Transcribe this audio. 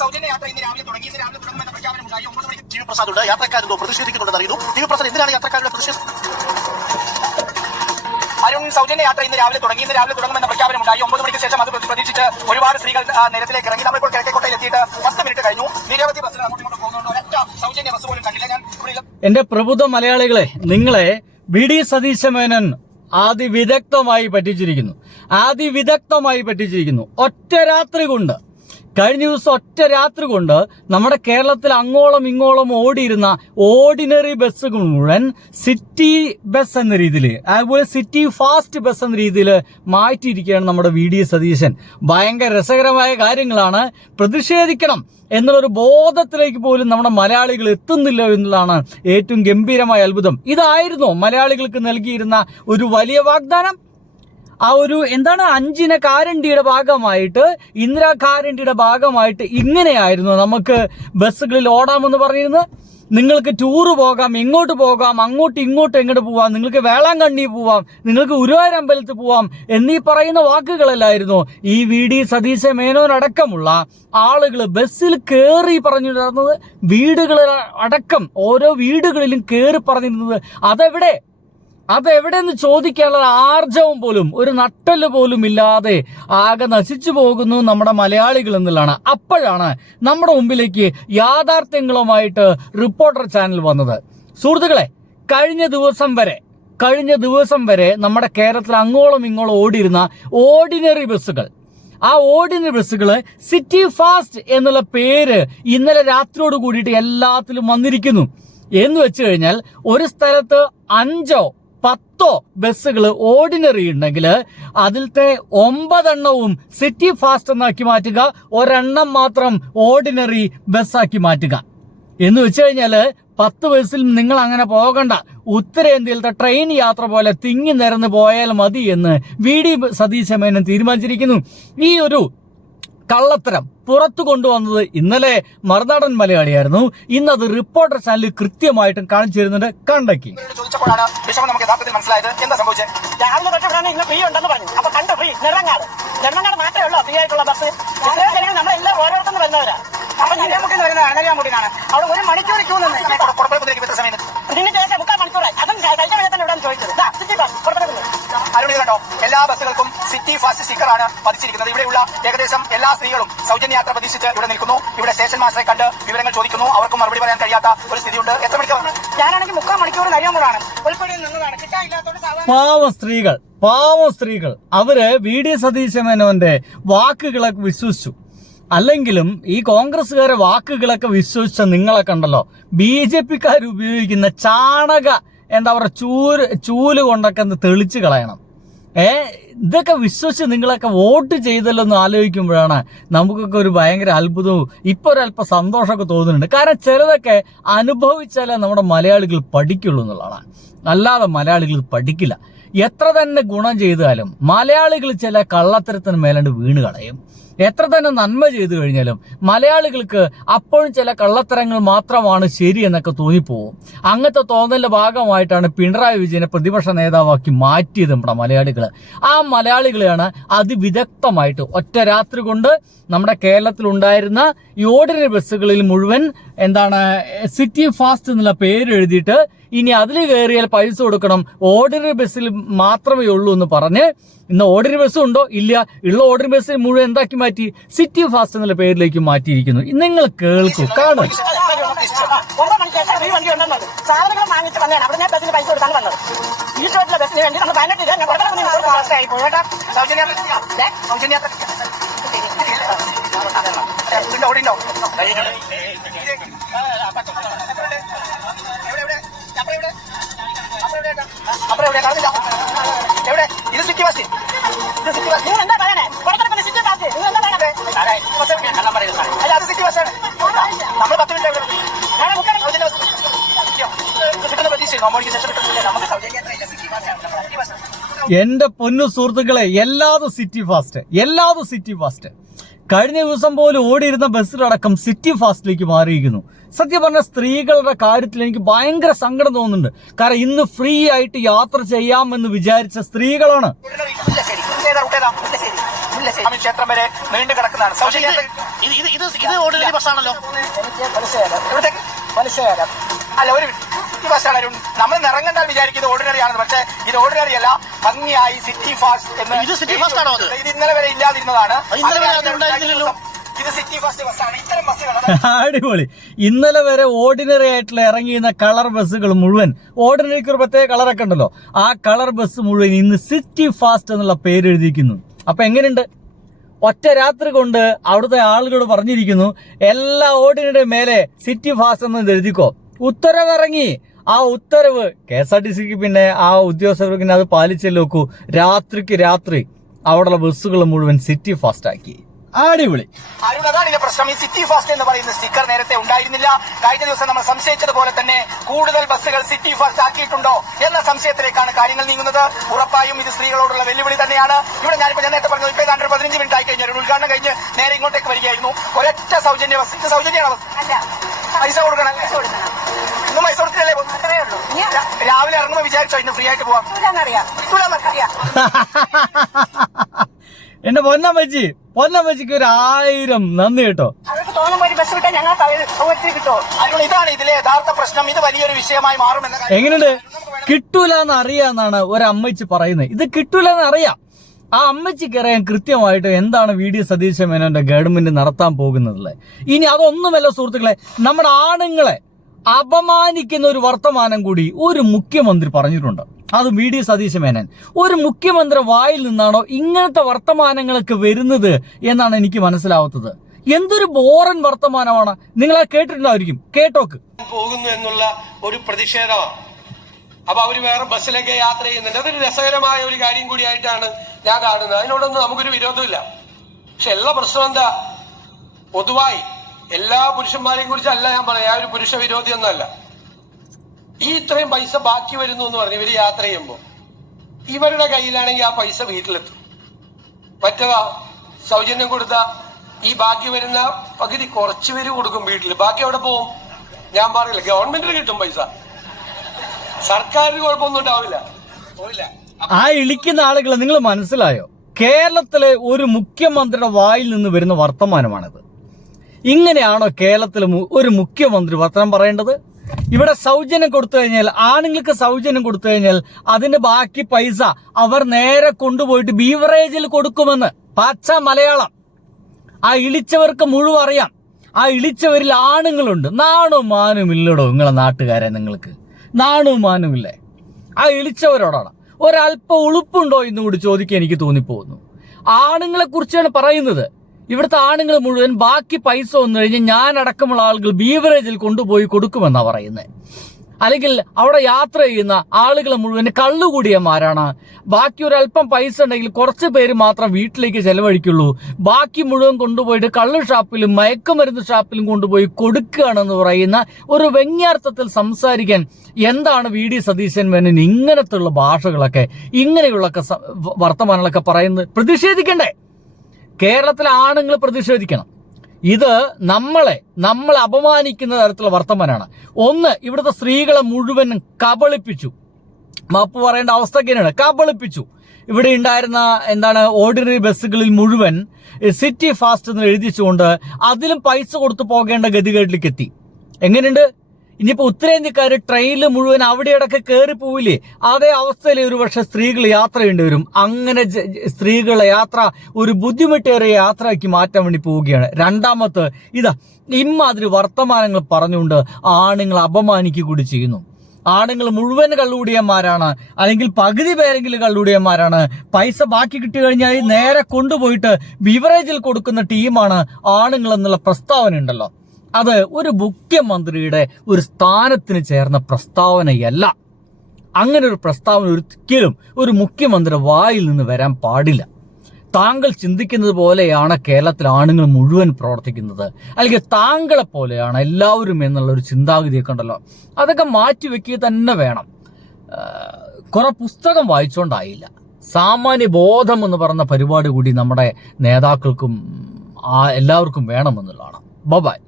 സൗജന്യ യാത്ര ഇന്ന് രാവിലെ തുടങ്ങി. ഇന്ന് രാവിലെ തുടങ്ങുമെന്ന പ്രഖ്യാപനമുണ്ടായി. 9 മണിക്ക് ടി വി പ്രസാദുണ്ട്. യാത്രക്കാരെന്തോ പ്രതിഷേധിക്കുന്നുണ്ടെന്ന് അറിയുന്നു. ടി വി പ്രസാദ്, എന്തിനാണ് യാത്രക്കാരുടെ പ്രതിഷേധം? സൗജന്യ യാത്ര ഇന്ന് രാവിലെ തുടങ്ങി. ഇന്ന് രാവിലെ തുടങ്ങുമെന്ന പ്രഖ്യാപനമുണ്ടായി. 9 മണിക്ക് ശേഷം അത് പ്രതീക്ഷിച്ച് ഒരുപാട് സ്ത്രീകൾ നിരത്തിലേക്ക് ഇറങ്ങി. നമ്മളിപ്പോൾ കിഴക്കേക്കോട്ടയിൽ എത്തിയിട്ട് 10 മിനിറ്റ് കഴിഞ്ഞു. നിരവധി ബസ്സുകൾ അങ്ങോട്ടും ഇങ്ങോട്ടും പോകുന്നുണ്ട്. ഒരൊറ്റ സൗജന്യ ബസ് പോലും കണ്ടില്ല. ഞാൻ എന്റെ പ്രബുദ്ധ മലയാളികളെ, നിങ്ങളെ വി.ഡി. സതീശ മേനോൻ അതിവിദഗ്ധമായി പറ്റിച്ചിരിക്കുന്നു. ഒറ്റ രാത്രി കൊണ്ട്, കഴിഞ്ഞ ദിവസം ഒറ്റ രാത്രി കൊണ്ട് നമ്മുടെ കേരളത്തിൽ അങ്ങോളം ഇങ്ങോളം ഓടിയിരുന്ന ഓർഡിനറി ബസ്സുകൾ മുഴുവൻ സിറ്റി ബസ് എന്ന രീതിയിൽ, അതുപോലെ സിറ്റി ഫാസ്റ്റ് ബസ് എന്ന രീതിയിൽ മാറ്റിയിരിക്കുകയാണ് നമ്മുടെ വി.ഡി. സതീശൻ. ഭയങ്കര രസകരമായ കാര്യങ്ങളാണ്. പ്രതിഷേധിക്കണം എന്നുള്ളൊരു ബോധത്തിലേക്ക് പോലും നമ്മുടെ മലയാളികൾ എത്തുന്നില്ല എന്നുള്ളതാണ് ഏറ്റവും ഗംഭീരമായ അത്ഭുതം. ഇതായിരുന്നു മലയാളികൾക്ക് നൽകിയിരുന്ന ഒരു വലിയ വാഗ്ദാനം. ആ ഒരു 5 കാരണ്ടിയുടെ ഭാഗമായിട്ട്, ഇന്ദിരാ കാരണ്ടിയുടെ ഭാഗമായിട്ട് ഇങ്ങനെയായിരുന്നു നമുക്ക് ബസ്സുകളിൽ ഓടാമെന്ന് പറയുന്നത്. നിങ്ങൾക്ക് ടൂറ് പോകാം, എങ്ങോട്ട് പോകാം, അങ്ങോട്ടും ഇങ്ങോട്ടും എങ്ങോട്ട് പോവാം, നിങ്ങൾക്ക് വേളാങ്കണ്ണി പോവാം, നിങ്ങൾക്ക് ഗുരുവായൂർ അമ്പലത്തിൽ പോവാം എന്നീ പറയുന്ന വാക്കുകളല്ലായിരുന്നു ഈ വി.ഡി. സതീശ മേനോൻ അടക്കമുള്ള ആളുകൾ ബസ്സിൽ കയറി പറഞ്ഞിരുന്നത്. വീടുകളിൽ അടക്കം ഓരോ വീടുകളിലും കയറി പറഞ്ഞിരുന്നത്. അതെവിടെയെന്ന് ചോദിക്കാനുള്ള ആർജവം പോലും, ഒരു നട്ടല് പോലും ഇല്ലാതെ ആകെ നശിച്ചു പോകുന്നു നമ്മുടെ മലയാളികൾ എന്നുള്ളതാണ്. അപ്പോഴാണ് നമ്മുടെ മുമ്പിലേക്ക് യാഥാർത്ഥ്യങ്ങളുമായിട്ട് റിപ്പോർട്ടർ ചാനൽ വന്നത്. സുഹൃത്തുക്കളെ, കഴിഞ്ഞ ദിവസം വരെ നമ്മുടെ കേരളത്തിൽ അങ്ങോളം ഇങ്ങോളം ഓടിയിരുന്ന ഓർഡിനറി ബസ്സുകൾ, ആ ഓർഡിനറി ബസ്സുകള് സിറ്റി ഫാസ്റ്റ് എന്നുള്ള പേര് ഇന്നലെ രാത്രിയോട് കൂടിയിട്ട് എല്ലാത്തിലും വന്നിരിക്കുന്നു. എന്ന് വെച്ച് കഴിഞ്ഞാൽ ഒരു സ്ഥലത്ത് 5 or 10 ബസ്സുകൾ ഓർഡിനറി ഉണ്ടെങ്കിൽ അതിലത്തെ 9 എണ്ണവും സിറ്റി ഫാസ്റ്റ് എന്നാക്കി മാറ്റുക, ഒരെണ്ണം മാത്രം ഓർഡിനറി ബസ്സാക്കി മാറ്റുക. എന്ന് വെച്ച് കഴിഞ്ഞാല് 10 ബസ്സിൽ നിങ്ങൾ അങ്ങനെ പോകണ്ട, ഉത്തരേന്ത്യയിലത്തെ ട്രെയിൻ യാത്ര പോലെ തിങ്ങി നിരന്ന് പോയാൽ മതി എന്ന് വി.ഡി. സതീശ മേനോൻ തീരുമാനിച്ചിരിക്കുന്നു. ഈ ഒരു കള്ളത്തരം പുറത്തു കൊണ്ടുവന്നത് ഇന്നലെ മറുനാടൻ മലയാളിയായിരുന്നു. ഇന്നത് റിപ്പോർട്ടർ ചാനലിൽ കൃത്യമായിട്ടും കാണിച്ചു തരുന്നുണ്ട്. കണ്ടക്കി ചോദിച്ചപ്പോഴാണ് വിഷമം നമുക്ക് യഥാർത്ഥത്തിൽ മനസ്സിലായത്. എന്താ സംഭവിച്ചത്? രാവിലെ തൊട്ട് ഇന്ന് ഫ്രീ ഉണ്ടെന്ന് പറഞ്ഞു. അപ്പൊ കണ്ടു, ഫ്രീ നെടുമങ്ങാട് മാത്രമേ ഉള്ളൂ ഫ്രീ ആയിട്ടുള്ള ബസ്. നമ്മളെല്ലാം ഓരോരുത്തരും വരുന്നവരാ. അപ്പൊ നെടുമുക്കിൽ വരുന്ന അനരിയാമുട്ടിനാണ്. അവിടെ 1 മണിക്കൂർ ക്യൂ നിന്ന് ഇതിന് ശേഷം 3/4 മണിക്കൂറായി. അതും കഴിഞ്ഞ തന്നെ ഇവിടെ ചോദിച്ചത്. സിറ്റി ബസ് കണ്ടോ, എല്ലാ ബസ്സുകൾക്കും സിറ്റി ഫാസ്റ്റ് സ്റ്റിക്കറാണ് പതിച്ചിരിക്കുന്നത്. ഇവിടെയുള്ള ഏകദേശം എല്ലാ സ്ത്രീകളും സൗജന്യ യാത്ര പ്രതീക്ഷിച്ച് ഇവിടെ നിൽക്കുന്നു. ഇവിടെ സ്റ്റേഷൻ മാസ്റ്ററെ കണ്ട് വിവരങ്ങൾ ചോദിക്കുന്നു. അവർക്കും മറുപടി പറയാൻ കഴിയാത്ത ഒരു സ്ഥിതിയുണ്ട്. എത്ര മണിക്കൂർ? ഞാനാണെങ്കിൽ 3/4 മണിക്കൂർ കഴിയുമ്പോഴാണ് ഉൾപ്പെടെ നിന്നതാണ്. കിട്ടാനില്ലാത്തതുകൊണ്ട് പാവം സ്ത്രീകൾ അവര് വി.ഡി. സതീശ മേനോന്റെ വാക്കുകളൊക്കെ വിശ്വസിച്ചു. അല്ലെങ്കിലും ഈ കോൺഗ്രസ്സുകാരെ വാക്കുകളൊക്കെ വിശ്വസിച്ച നിങ്ങളെ കണ്ടല്ലോ, BJP-ക്കാർ ഉപയോഗിക്കുന്ന ചൂല് കൊണ്ടൊക്കെ തെളിച്ചു കളയണം. ഇതൊക്കെ വിശ്വസിച്ച് നിങ്ങളൊക്കെ വോട്ട് ചെയ്തല്ലോ എന്ന് ആലോചിക്കുമ്പോഴാണ് നമുക്കൊക്കെ ഒരു ഭയങ്കര അത്ഭുതവും ഇപ്പൊ ഒരല്പം സന്തോഷമൊക്കെ തോന്നുന്നുണ്ട്. കാരണം ചിലതൊക്കെ അനുഭവിച്ചാലേ നമ്മുടെ മലയാളികൾ പഠിക്കുള്ളൂ എന്നുള്ളതാണ്. അല്ലാതെ മലയാളികൾ പഠിക്കില്ല. എത്ര തന്നെ ഗുണം ചെയ്താലും മലയാളികൾ ചില കള്ളത്തരത്തിന് മേലാണ്ട് വീണ് കളയും. എത്ര തന്നെ നന്മ ചെയ്തു കഴിഞ്ഞാലും മലയാളികൾക്ക് അപ്പോഴും ചില കള്ളത്തരങ്ങൾ മാത്രമാണ് ശരി എന്നൊക്കെ തോന്നിപ്പോവും. അങ്ങനത്തെ തോന്നലിന്റെ ഭാഗമായിട്ടാണ് പിണറായി വിജയനെ പ്രതിപക്ഷ നേതാവാക്കി മാറ്റിയത് നമ്മുടെ മലയാളികൾ. ആ മലയാളികളെയാണ് അതിവിദഗ്ധമായിട്ട് ഒറ്റ രാത്രി കൊണ്ട് നമ്മുടെ കേരളത്തിൽ ഉണ്ടായിരുന്ന ഈ ഓർഡിനറി ബസ്സുകളിൽ മുഴുവൻ സിറ്റി ഫാസ്റ്റ് എന്നുള്ള പേര് എഴുതിയിട്ട് ഇനി അതിൽ കയറിയാൽ പൈസ കൊടുക്കണം, ഓർഡിനറി ബസ്സിൽ മാത്രമേ ഉള്ളൂ എന്ന് പറഞ്ഞ് ഇന്ന് ഓർഡിനറി ബസ്സും ഉണ്ടോ? ഇല്ല. ഉള്ള ഓർഡിനറി ബസ് മുഴുവൻ എന്താക്കി മാറ്റി? സിറ്റി ഫാസ്റ്റ് എന്നുള്ള പേരിലേക്ക് മാറ്റിയിരിക്കുന്നു. നിങ്ങൾ കേൾക്കൂ, കാണും. ഇത് സിറ്റി ബസ്. അത് സിറ്റി ബസ്സാണ്. നമ്മൾ 10 മിനിറ്റ് കിട്ടുന്ന പ്രതീക്ഷ നമുക്ക് സൗജന്യ. എന്റെ പൊന്നു സുഹൃത്തുക്കളെ, എല്ലാതും സിറ്റി ഫാസ്റ്റ്. കഴിഞ്ഞ ദിവസം പോലും ഓടിയിരുന്ന ബസ്സിലടക്കം സിറ്റി ഫാസ്റ്റിലേക്ക് മാറിയിരിക്കുന്നു. സത്യം പറഞ്ഞ സ്ത്രീകളുടെ കാര്യത്തിൽ എനിക്ക് ഭയങ്കര സങ്കടം തോന്നുന്നുണ്ട്. കാരണം ഇന്ന് ഫ്രീ ആയിട്ട് യാത്ര ചെയ്യാമെന്ന് വിചാരിച്ച സ്ത്രീകളാണ്. ഇല്ല ക്ഷേത്രം വരെ നീണ്ടു കിടക്കുന്നതാണ്. ഇത് ഓർഡിനറി ബസ്സാണല്ലോ. എനിക്ക് മനസ്സിലായത് അല്ല, ഒരു സിറ്റി ബസ്സാണ്. നമ്മൾ നിറങ്ങണ്ടാൽ വിചാരിക്കുന്നത് ഓർഡിനറി ആണെന്ന്. പക്ഷേ ഇത് ഓർഡിനറി അല്ല, ഭംഗിയായി സിറ്റി ഫാസ്റ്റ് എന്ന്. ഇത് സിറ്റി ഫാസ്റ്റ് ആണോ? ഇത് ഇന്നലെ വരെ ഇല്ലാതിരുന്നതാണ്. ഇത് സിറ്റി ഫാസ്റ്റ് ബസ്സാണ്. ഇത്തരം ബസ്സുകൾ അടിപൊളി. ഇന്നലെ വരെ ഓർഡിനറി ആയിട്ടുള്ള ഇറങ്ങിയിരുന്ന കളർ ബസ്സുകൾ മുഴുവൻ, ഓർഡിനറിക്ക് ഒരു പ്രത്യേക കളറൊക്കെ ഉണ്ടല്ലോ, ആ കളർ ബസ് മുഴുവൻ ഇന്ന് സിറ്റി ഫാസ്റ്റ് എന്നുള്ള പേര് എഴുതിയിരിക്കുന്നു. അപ്പൊ എങ്ങനെയുണ്ട്? ഒറ്റ രാത്രി കൊണ്ട് അവിടുത്തെ ആളുകളോട് പറഞ്ഞിരിക്കുന്നു എല്ലാ ഓർഡിനറി മേലെ സിറ്റി ഫാസ്റ്റ് എന്ന് എഴുതിക്കോ. ഉത്തരവിറങ്ങി. ആ ഉത്തരവ് KSRTCക്ക് പിന്നെ ആ ഉദ്യോഗസ്ഥർക്ക് അത് പാലിച്ചല്ലേ നോക്കൂ. രാത്രിക്ക് രാത്രി അവിടെയുള്ള ബസ്സുകൾ മുഴുവൻ സിറ്റി ഫാസ്റ്റ് ആക്കി. അടിപൊളി. അതാണ് പ്രശ്നം. ഈ സിറ്റി ഫാസ്റ്റ് എന്ന് പറയുന്ന സ്റ്റിക്കർ നേരത്തെ ഉണ്ടായിരുന്നില്ല. കഴിഞ്ഞ ദിവസം നമ്മൾ സംശയിച്ചതുപോലെ തന്നെ കൂടുതൽ ബസ്സുകൾ സിറ്റി ഫാസ്റ്റ് ആക്കിയിട്ടുണ്ടോ എന്ന സംശയത്തിലേക്കാണ് കാര്യങ്ങൾ നീങ്ങുന്നത്. ഉറപ്പായും ഇത് സ്ത്രീകളോടുള്ള വെല്ലുവിളി തന്നെയാണ്. ഇവിടെ ഞാനിപ്പോ നേരത്തെ പറഞ്ഞു, ഇപ്പൊ 15 മിനിറ്റ് ആയി കഴിഞ്ഞാൽ ഉദ്ഘാടനം കഴിഞ്ഞ് നേരെ ഇങ്ങോട്ടേക്ക് വരികയായിരുന്നു. ഒരൊറ്റ സൗജന്യ ബസ്. ഇത് സൗജന്യമാണ് ബസ്. പൈസ കൊടുക്കണം. ഇന്ന് പൈസ കൊടുത്തില്ലേ? രാവിലെ ഇറങ്ങുമ്പോൾ വിചാരിച്ചോ ഇന്ന് ഫ്രീ ആയിട്ട് പോവാം? എന്റെ പൊന്നമ്മച്ചിക്ക് 1000 നന്ദി കേട്ടോ. ഇതാണ് ഇതിലെ യഥാർത്ഥ പ്രശ്നം. ഇത് വലിയൊരു വിഷയമായി മാറുമെന്ന എങ്ങനെയുണ്ട്? കിട്ടൂലെന്ന് അറിയാന്നാണ് ഒരമ്മച്ചി പറയുന്നത്. ഇത് കിട്ടൂലെന്ന് അറിയാം. ആ അമ്മച്ചിക്ക് അറിയാൻ കൃത്യമായിട്ട് എന്താണ് VD സതീശ മേനോന്റെ ഗവൺമെന്റ് നടത്താൻ പോകുന്നത്. ഇനി അതൊന്നുമല്ല സുഹൃത്തുക്കളെ, നമ്മുടെ ആണുങ്ങളെ അപമാനിക്കുന്ന ഒരു വർത്തമാനം കൂടി ഒരു മുഖ്യമന്ത്രി പറഞ്ഞിട്ടുണ്ട്. അത് VD സതീശ മേനോൻ. ഒരു മുഖ്യമന്ത്രി വായിൽ നിന്നാണോ ഇങ്ങനത്തെ വർത്തമാനങ്ങളൊക്കെ വരുന്നത് എന്നാണ് എനിക്ക് മനസ്സിലാവാത്തത്. എന്തൊരു ബോറൻ വർത്തമാനമാണ്. നിങ്ങൾ കേട്ടിട്ടുണ്ടായിരിക്കും, കേട്ടോക്ക്. പോകുന്നു എന്നുള്ള ഒരു പ്രതിഷേധമാണ്. അപ്പൊ അവര് വേറെ ബസ്സിലൊക്കെ യാത്ര ചെയ്യുന്നുണ്ട്. അതൊരു രസകരമായ ഒരു കാര്യം കൂടിയായിട്ടാണ് ഞാൻ കാണുന്നത്. അതിനോടൊന്നും നമുക്കൊരു വിരോധമില്ല. പക്ഷെ എല്ലാ പ്രശ്നം എന്താ, പൊതുവായി എല്ലാ പുരുഷന്മാരെയും കുറിച്ചല്ല ഞാൻ പറയാം. ഒരു പുരുഷ വിരോധിയൊന്നുമല്ല. ഈ ഇത്രയും പൈസ ബാക്കി വരുന്നു എന്ന് പറഞ്ഞ് ഇവര് യാത്ര ചെയ്യുമ്പോൾ ഇവരുടെ കയ്യിലാണെങ്കിൽ ആ പൈസ വീട്ടിലെത്തും. മറ്റേതാ സൗജന്യം കൊടുത്ത ഈ ബാക്കി വരുന്ന പകുതി കുറച്ച് പേര് കൊടുക്കും വീട്ടിൽ. ബാക്കി എവിടെ പോവും? ഞാൻ പറയില്ല, ഗവൺമെന്റിന് കിട്ടും പൈസ, സർക്കാരിന് കുഴപ്പമൊന്നും ഉണ്ടാവില്ല. ആ ഇളിക്കുന്ന ആളുകളെ നിങ്ങൾ മനസ്സിലായോ? കേരളത്തിലെ ഒരു മുഖ്യമന്ത്രിയുടെ വായിൽ നിന്ന് വരുന്ന വർത്തമാനമാണിത്. ഇങ്ങനെയാണോ കേരളത്തിലെ ഒരു മുഖ്യമന്ത്രി വർത്തമാനം പറയേണ്ടത്? ഇവിടെ സൗജന്യം കൊടുത്തു കഴിഞ്ഞാൽ, ആണുങ്ങൾക്ക് സൗജന്യം കൊടുത്തു കഴിഞ്ഞാൽ അതിന്റെ ബാക്കി പൈസ അവർ നേരെ കൊണ്ടുപോയിട്ട് ബീവറേജിൽ കൊടുക്കുമെന്ന് പച്ച മലയാളം. ആ ഇളിച്ചവർക്ക് മുഴുവൻ അറിയാം. ആ ഇളിച്ചവരിൽ ആണുങ്ങളുണ്ട്. നാണവും മാനവും ഇല്ലടോ നിങ്ങളെ നാട്ടുകാരെ, നിങ്ങൾക്ക് നാണവും മാനവും ഇല്ലേ? ആ ഇളിച്ചവരോടാണ്. ഒരല്പം ഉളുപ്പുണ്ടോ എന്ന് കൂടി ചോദിക്കാൻ എനിക്ക് തോന്നിപ്പോകുന്നു. ആണുങ്ങളെ കുറിച്ചാണ് പറയുന്നത്. ഇവിടുത്തെ ആണുങ്ങൾ മുഴുവൻ ബാക്കി പൈസ വന്നു കഴിഞ്ഞാൽ ഞാൻ അടക്കമുള്ള ആളുകൾ ബീവറേജിൽ കൊണ്ടുപോയി കൊടുക്കുമെന്നാ പറയുന്നത്. അല്ലെങ്കിൽ അവിടെ യാത്ര ചെയ്യുന്ന ആളുകൾ മുഴുവൻ കള്ളുകൂടിയന്മാരാണ്. ബാക്കി ഒരല്പം പൈസ ഉണ്ടെങ്കിൽ കുറച്ച് പേര് മാത്രം വീട്ടിലേക്ക് ചെലവഴിക്കുള്ളൂ. ബാക്കി മുഴുവൻ കൊണ്ടുപോയിട്ട് കള്ളു ഷാപ്പിലും മയക്കുമരുന്ന് ഷാപ്പിലും കൊണ്ടുപോയി കൊടുക്കുകയാണെന്ന് പറയുന്ന ഒരു വ്യംഗ്യാർത്ഥത്തിൽ സംസാരിക്കാൻ എന്താണ് VD സതീശൻ മേനോൻ ഇങ്ങനത്തുള്ള ഭാഷകളൊക്കെ, ഇങ്ങനെയുള്ള വർത്തമാനങ്ങളൊക്കെ പറയുന്നത്? പ്രതിഷേധിക്കണ്ടേ? കേരളത്തിലെ ആണുങ്ങൾ പ്രതിഷേധിക്കണം. ഇത് നമ്മളെ അപമാനിക്കുന്ന തരത്തിലുള്ള വർത്തമാനമാണ്. ഒന്ന്, ഇവിടുത്തെ സ്ത്രീകളെ മുഴുവൻ കബളിപ്പിച്ചു. മാപ്പ് പറയേണ്ട അവസ്ഥക്കാണ്. കബളിപ്പിച്ചു. ഇവിടെ ഉണ്ടായിരുന്ന ഓർഡിനറി ബസ്സുകളിൽ മുഴുവൻ സിറ്റി ഫാസ്റ്റ് എന്ന് എഴുതിച്ചുകൊണ്ട് അതിലും പൈസ കൊടുത്തു പോകേണ്ട ഗതികേട്ടിലേക്ക് എത്തി. എങ്ങനെയുണ്ട്? ഇനിയിപ്പോ ഉത്തരേന്ത്യക്കാർ ട്രെയിനിൽ മുഴുവൻ അവിടെയൊക്കെ കയറി പോവില്ലേ? അതേ അവസ്ഥയിൽ ഒരു പക്ഷെ സ്ത്രീകൾ യാത്ര ചെയ്യേണ്ടി വരും. അങ്ങനെ സ്ത്രീകളെ യാത്ര ഒരു ബുദ്ധിമുട്ടേറിയ യാത്രയ്ക്ക് മാറ്റാൻ വേണ്ടി പോവുകയാണ്. രണ്ടാമത്തെ ഇമാതിരി വർത്തമാനങ്ങൾ പറഞ്ഞുകൊണ്ട് ആണുങ്ങൾ അപമാനിക്കുക കൂടി ചെയ്യുന്നു. ആണുങ്ങൾ മുഴുവൻ കള്ളുകൂടിയന്മാരാണ്, അല്ലെങ്കിൽ പകുതി പേരെങ്കിലും കള്ളുകൂടിയന്മാരാണ്. പൈസ ബാക്കി കിട്ടി കഴിഞ്ഞാൽ നേരെ കൊണ്ടുപോയിട്ട് ബിവറേജിൽ കൊടുക്കുന്ന ടീമാണ് ആണുങ്ങൾ എന്നുള്ള പ്രസ്താവന ഉണ്ടല്ലോ, അത് ഒരു മുഖ്യമന്ത്രിയുടെ ഒരു സ്ഥാനത്തിന് ചേർന്ന പ്രസ്താവനയല്ല. അങ്ങനെ ഒരു പ്രസ്താവന ഒരിക്കലും ഒരു മുഖ്യമന്ത്രിയുടെ വായിൽ നിന്ന് വരാൻ പാടില്ല. താങ്കൾ ചിന്തിക്കുന്നത് പോലെയാണ് കേരളത്തിലെ ആണുങ്ങൾ മുഴുവൻ പ്രവർത്തിക്കുന്നത്, അല്ലെങ്കിൽ താങ്കളെ പോലെയാണ് എല്ലാവരും എന്നുള്ള ഒരു ചിന്താഗതിയൊക്കെ ഉണ്ടല്ലോ, അതൊക്കെ മാറ്റിവെക്കുക തന്നെ വേണം. കുറെ പുസ്തകം വായിച്ചുകൊണ്ടായില്ല. സാമാന്യ ബോധം എന്ന് പറഞ്ഞ പരിപാടി കൂടി നമ്മുടെ നേതാക്കൾക്കും എല്ലാവർക്കും വേണമെന്നുള്ളതാണ്. ബൈ.